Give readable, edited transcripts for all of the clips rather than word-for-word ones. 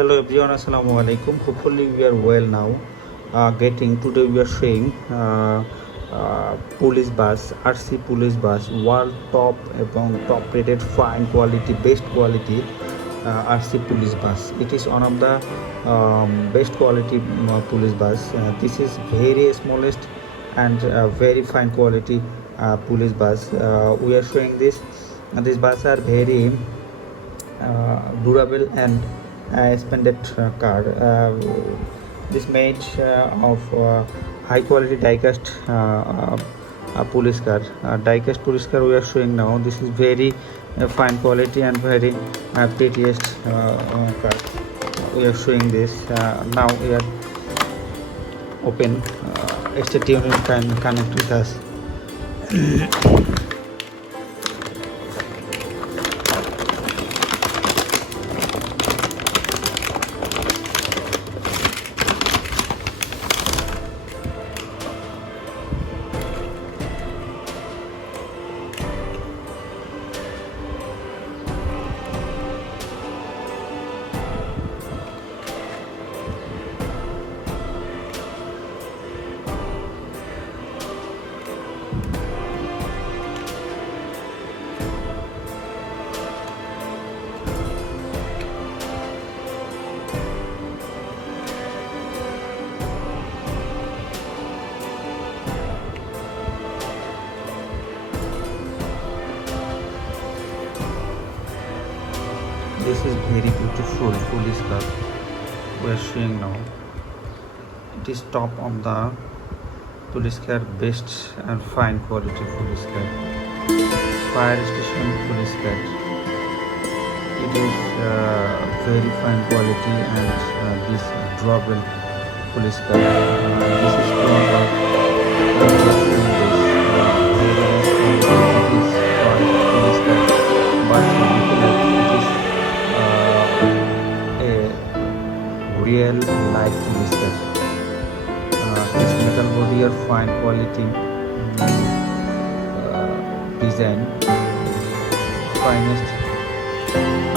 Hello everyone, assalamu alaikum. Hopefully we are well now. Today we are showing police bus, RC police bus, world top এবং top rated fine quality, best quality RC police bus. It is one of the best quality police bus. This is very smallest and very fine quality police bus. We are showing this. These buses are very durable and expanded car. This made of high quality die-cast police car. Die-cast police car we are showing now. This is very fine quality and very prettiest car. We are showing this now. We are open. Extra unit can connect with us. This is very beautiful police car we are showing now. It is top of the police car, best and fine quality police car. Fire station police car. It is very fine quality and this durable police car. This is real life police car. This metal body are fine quality design, finest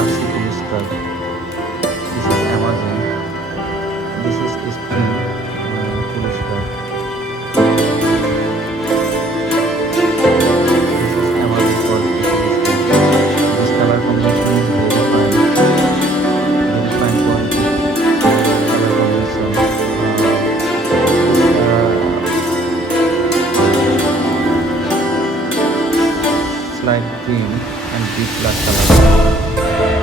RC police car. This is Amazon. This is Spring police car. This is Amazon quality police car. This color combination is very fine quality. Light green and deep black color.